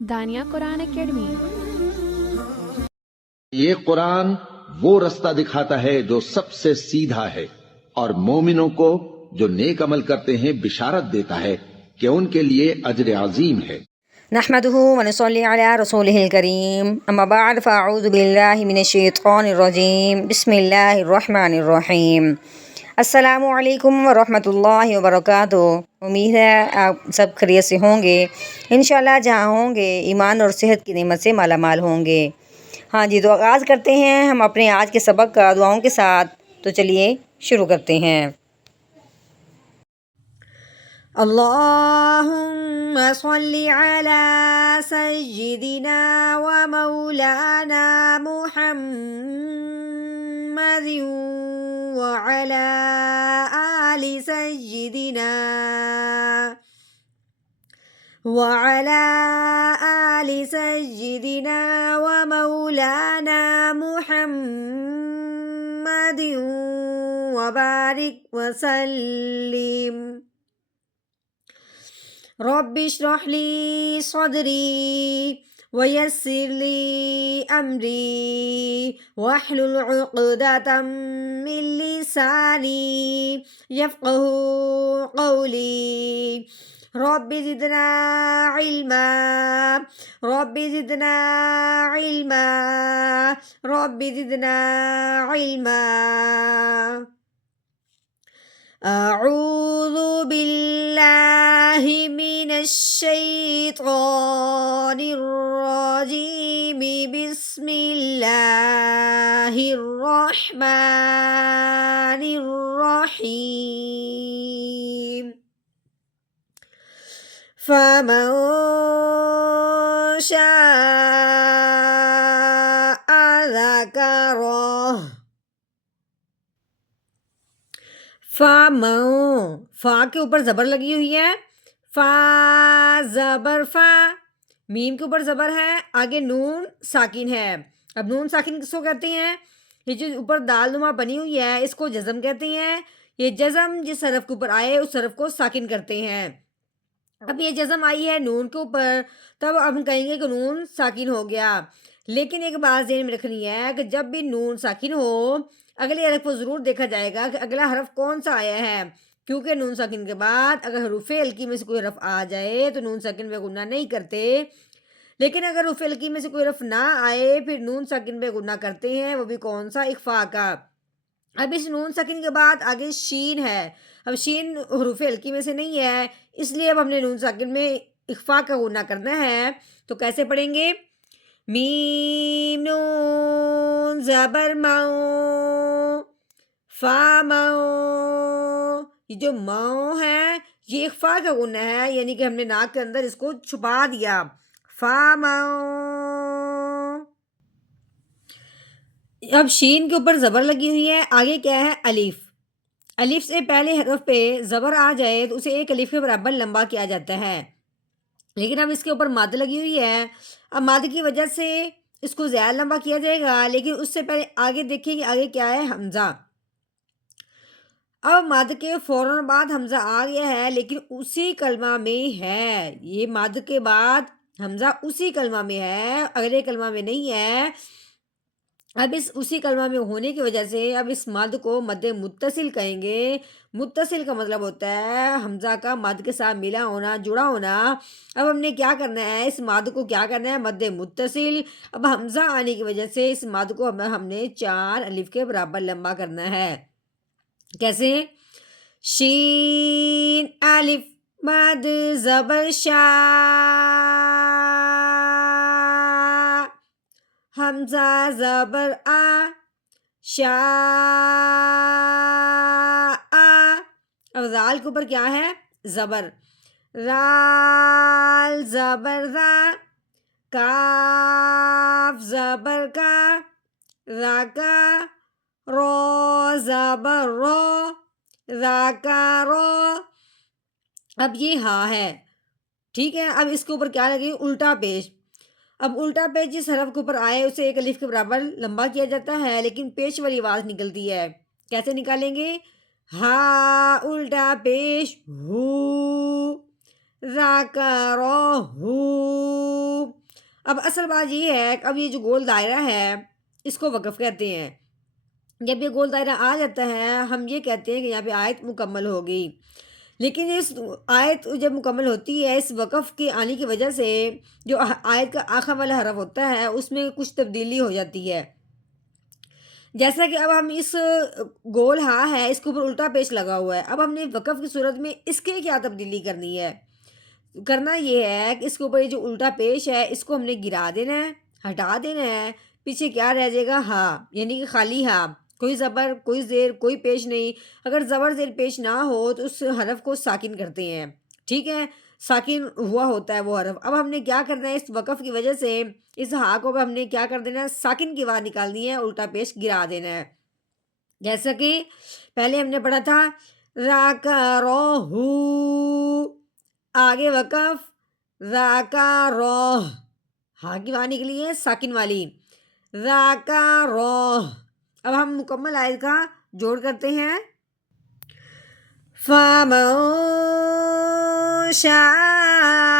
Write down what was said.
دانیہ قرآن academy. یہ قرآن وہ رستہ دکھاتا ہے جو سب سے سیدھا ہے، اور مومنوں کو جو نیک عمل کرتے ہیں بشارت دیتا ہے کہ ان کے لیے اجر عظیم ہے۔ نحمده ونصلي على رسوله الكريم اما بعد فاعوذ بالله من الشیطان الرجیم بسم اللہ الرحمن الرحیم۔ السلام علیکم ورحمۃ اللہ وبرکاتہ۔ امید ہے آپ سب خیریت سے ہوں گے، انشاءاللہ جہاں ہوں گے ایمان اور صحت کی نعمت سے مالا مال ہوں گے۔ ہاں جی، تو آغاز کرتے ہیں ہم اپنے آج کے سبق کا دعاؤں کے ساتھ۔ تو چلیے شروع کرتے ہیں۔ اللہم صلی علی سیدنا و مولانا محمد وعلی آل سیدنا و مولانا محمد وبارک وسلم۔ رب اشرح لی صدری ویسر لی امری واحلل عقدۃ من لسانی یفقہوا قولی۔ رب زدنا علما رب زدنا علما رب زدنا علما۔ اعوذ باللہ من الشیطان الرجیم بسم اللہ الرحمن الرحیم۔ فمن شاء ذکرہ۔ فا کے اوپر زبر لگی ہوئی ہے، فا زبر فا، میم کے اوپر زبر ہے، آگے نون ساکن ہے۔ اب نون ساکن کس کو کہتے ہیں؟ یہ جو اوپر دال نما بنی ہوئی ہے اس کو جزم کہتے ہیں۔ یہ جزم جس حرف کے اوپر آئے اس حرف کو ساکن کرتے ہیں۔ اب یہ جزم آئی ہے نون کے اوپر، تب اب ہم کہیں گے کہ نون ساکن ہو گیا۔ لیکن ایک بات ذہن میں رکھنی ہے کہ جب بھی نون ساکن ہو اگلے حرف کو ضرور دیکھا جائے گا کہ اگلا حرف کون سا آیا ہے، کیونکہ نون ساکن کے بعد اگر حروف ہلکی میں سے کوئی حرف آ جائے تو نون ساکن پہ غنہ نہیں کرتے، لیکن اگر حروف ہلکی میں سے کوئی حرف نہ آئے پھر نون ساکن پہ غنہ کرتے ہیں، وہ بھی کون سا؟ اخفاء کا۔ اب اس نون ساکن کے بعد آگے شین ہے، اب شین حروف ہلکی میں سے نہیں ہے، اس لیے اب ہم نے نون ساکن میں اخفاء کا غنہ کرنا ہے۔ تو کیسے پڑھیں گے؟ میم نون زبر مو، فا مو، یہ جو مو ہے یہ اخفاء کا غنہ ہے، یعنی کہ ہم نے ناک کے اندر اس کو چھپا دیا، فا مو۔ اب شین کے اوپر زبر لگی ہوئی ہے، آگے کیا ہے؟ الف۔ الف سے پہلے حرف پہ زبر آ جائے تو اسے ایک الف کے برابر لمبا کیا جاتا ہے، لیکن اب اس کے اوپر مد لگی ہوئی ہے، اب مد کی وجہ سے اس کو زیادہ لمبا کیا جائے گا، لیکن اس سے پہلے آگے دیکھیں کہ آگے کیا ہے؟ حمزہ۔ اب مد کے فوراً بعد حمزہ آ گیا ہے لیکن اسی کلمہ میں ہے، یہ مد کے بعد حمزہ اسی کلمہ میں ہے، اگلے کلمہ میں نہیں ہے۔ اب اس اسی کلمہ میں ہونے کی وجہ سے اب اس مد کو مد متصل کہیں گے۔ متصل کا مطلب ہوتا ہے حمزہ کا مد کے ساتھ ملا ہونا، جڑا ہونا۔ اب ہم نے کیا کرنا ہے؟ اس مد کو کیا کرنا ہے؟ مد متصل۔ اب حمزہ آنے کی وجہ سے اس مد کو ہم نے 4 الف کے برابر لمبا کرنا ہے۔ کیسے؟ شین الف مد زبر شا، حمزہ زبر آ، شا آ۔ اب زال کے اوپر کیا ہے؟ زبر، رال زبر را، کاف زبر کا، را کا، رو زبر رو، را کا رو۔ اب یہ ہاں ہے، ٹھیک ہے۔ اب اس کے اوپر کیا لگے؟ الٹا پیش۔ اب الٹا پیش جس حرف کے اوپر آئے اسے ایک الف کے برابر لمبا کیا جاتا ہے، لیکن پیش والی آواز نکلتی ہے، کیسے نکالیں گے؟ ہا الٹا پیش ہو، را کا رو ہو۔ اب اصل بات یہ ہے کہ اب یہ جو گول دائرہ ہے اس کو وقف کہتے ہیں۔ جب یہ گول دائرہ آ جاتا ہے ہم یہ کہتے ہیں کہ یہاں پہ آیت مکمل ہو گئی، لیکن اس آیت جب مکمل ہوتی ہے اس وقف کے آنے کی وجہ سے جو آیت کا آخر والا حرف ہوتا ہے اس میں کچھ تبدیلی ہو جاتی ہے۔ جیسا کہ اب ہم اس گول ہاں ہے اس کے اوپر الٹا پیش لگا ہوا ہے، اب ہم نے وقف کی صورت میں اس کے کیا تبدیلی کرنی ہے؟ کرنا یہ ہے کہ اس کے اوپر یہ جو الٹا پیش ہے اس کو ہم نے گرا دینا ہے، ہٹا دینا ہے، پیچھے کیا رہ جائے گا؟ ہاں، یعنی کہ خالی ہاں، کوئی زبر کوئی زیر کوئی پیش نہیں۔ اگر زبر زیر پیش نہ ہو تو اس حرف کو ساکن کرتے ہیں، ٹھیک ہے، ساکن ہوا ہوتا ہے وہ حرف۔ اب ہم نے کیا کرنا ہے اس وقف کی وجہ سے اس ہاں کو ہم نے کیا کر دینا ہے؟ ساکن کی آواز نکالنی ہے، الٹا پیش گرا دینا ہے۔ جیسا کہ پہلے ہم نے پڑھا تھا را کا رو ہو، آگے وقف را کا روح، ہاں کی آواز نکلی ہے ساکن والی، را کا روح۔ اب ہم مکمل آیت کا جوڑ کرتے ہیں۔ فَمَن شَاءَ